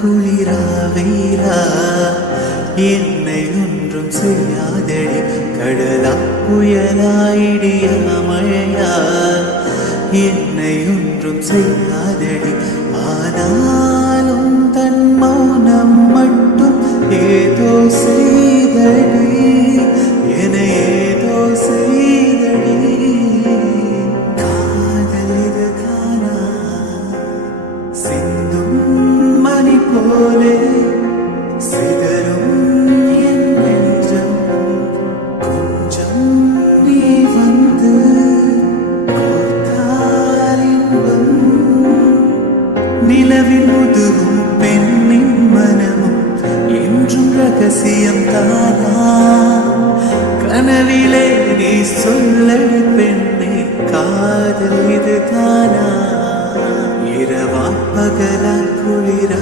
குளிரா வெயிலா என்னை ஒன்றும் செய்யாதடி. கடலா புயலா இடியா மழையா என்னை ஒன்றும் செய்யாதடி. ஆனால்